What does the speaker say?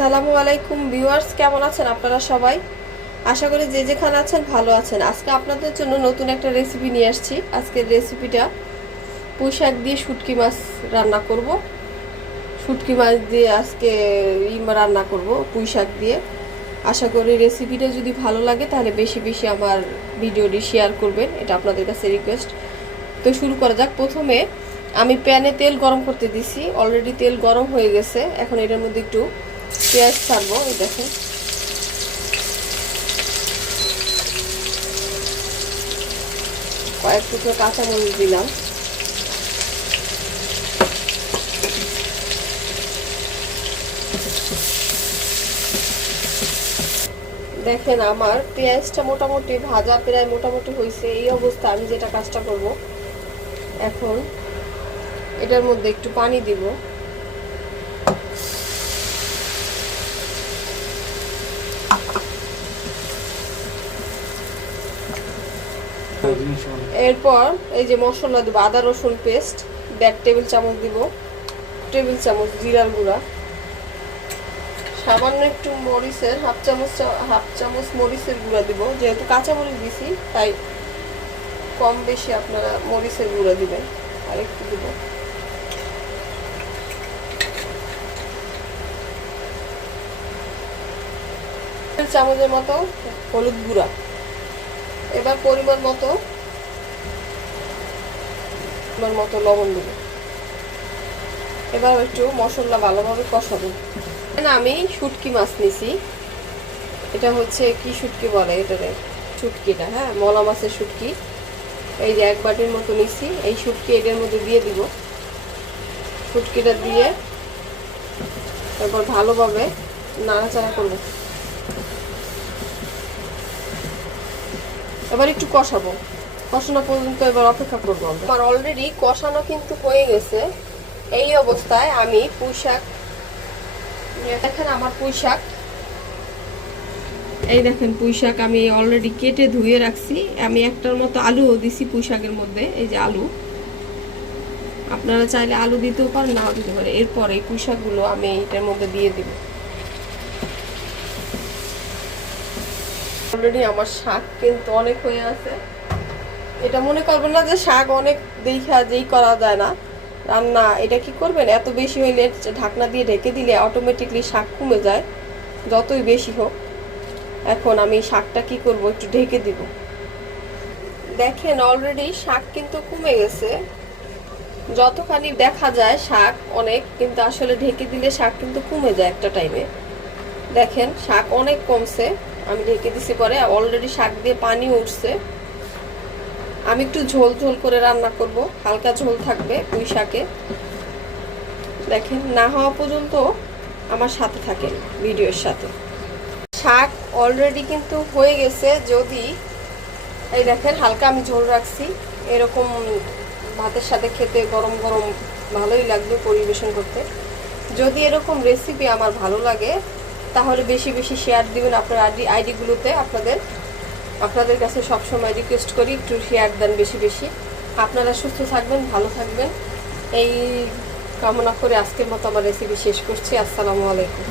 আসসালামু আলাইকুম ভিউয়ার্স, কেমন আছেন আপনারা সবাই? আশা করি যে যেখানে আছেন ভালো আছেন। আজকে আপনাদের জন্য নতুন একটা রেসিপি নিয়ে আসছি। আজকের রেসিপিটা পুঁই শাক দিয়ে শুটকি মাছ রান্না করব। শুটকি মাছ দিয়ে আজকে রান্না করব পুঁই শাক দিয়ে। আশা করি রেসিপিটা যদি ভালো লাগে তাহলে বেশি বেশি আমার ভিডিওটি শেয়ার করবেন, এটা আপনাদের কাছে রিকোয়েস্ট। তো শুরু করা যাক। প্রথমে আমি প্যানে তেল গরম করতে দিছি, অলরেডি তেল গরম হয়ে গেছে। এখন এটার মধ্যে একটু পেঁয়াজ ছাড়বো। এই দেখেন, কয়েক টুকরো কাঁচামরিচ দিলাম। দেখেন আমার পেঁয়াজটা মোটামুটি ভাজা প্রায় মোটামুটি হয়েছে। এই অবস্থা আমি যেটা কাজটা করব, এখন এটার মধ্যে একটু পানি দিব। এরপর এই যে মশলা দিব, আদা রসুন পেস্ট 1 টেবিল চামচ দিব, টেবিল চামচ জিরার গুঁড়া, সামান্য একটু মরিচের হাফ চামচ মরিচের গুঁড়া দিব। যেহেতু কাঁচা মরিচ দিছি তাই কম বেশি আপনারা মরিচের গুঁড়া দিবেন। আর একটু দিব চামচের মতো হলুদ গুঁড়া। এবার পরিমাণ মতো লবণ দেব। এবার একটু মশলা ভালোভাবে কষাবো। আমি শুটকি মাছ নিছি, এটা হচ্ছে কি শুটকি বলে এটারে, শুটকিটা, হ্যাঁ মলা মাছের শুটকি। এই যে 1 বাটির মতো নিছি। এই শুটকি এটার মধ্যে দিয়ে দিব। শুটকিটা দিয়ে তারপর ভালোভাবে নাড়াচাড়া করব। এবার একটু কষাবো, কষানো পর্যন্ত এবার অপেক্ষা করবো। আমার অলরেডি কষানো কিন্তু হয়ে গেছে। এই অবস্থায় আমি পুঁই শাক, দেখেন আমার পুঁই শাক, এই দেখেন পুঁই শাক আমি অলরেডি কেটে ধুয়ে রাখছি। আমি একটার মতো আলুও দিছি পুঁই শাকের মধ্যে। এই যে আলু, আপনারা চাইলে আলু দিতেও পারেন, নাও দিতে পারে। এরপর এই পুঁই শাকগুলো আমি এটার মধ্যে দিয়ে দিব। অলরেডি আমার শাক কিন্তু অনেক হয়ে আছে। এটা মনে করবেন না যে শাক অনেক দেখা যেই করা যায় না রান্না। এটা কি করবেন, এত বেশি হইলে ঢাকনা দিয়ে ঢেকে দিলে অটোমেটিকলি শাক কমে যায়, যতই বেশি হোক। এখন আমি শাকটা কি করব, একটু ঢেকে দিব। দেখেন অলরেডি শাক কিন্তু কমে গেছে। যতখানি দেখা যায় শাক অনেক, কিন্তু আসলে ঢেকে দিলে শাক কিন্তু কমে যায় একটা টাইমে। দেখেন শাক অনেক কমছে, আমি ঢেকে দিছি পরে। অলরেডি শাক দিয়ে পানি উঠছে। আমি একটু ঝোল ঝোল করে রান্না করব, হালকা ঝোল থাকবে পুঁই শাকে। দেখেন না হওয়া পর্যন্ত আমার সাথে থাকেন ভিডিওর সাথে। শাক অলরেডি কিন্তু হয়ে গেছে। যদি এই দেখেন হালকা আমি ঝোল রাখছি, এরকম ভাতের সাথে খেতে গরম গরম ভালোই লাগবে পরিবেশন করতে। যদি এরকম রেসিপি আমার ভালো লাগে তাহলে বেশি বেশি শেয়ার দিবেন আপনার আইডিগুলোতে। আপনাদের কাছে সবসময় রিকোয়েস্ট করি একটু শেয়ার দেন বেশি বেশি। আপনারা সুস্থ থাকবেন, ভালো থাকবেন, এই কামনা করে আজকের মতো আমার রেসিপি শেষ করছি। আসসালামু আলাইকুম।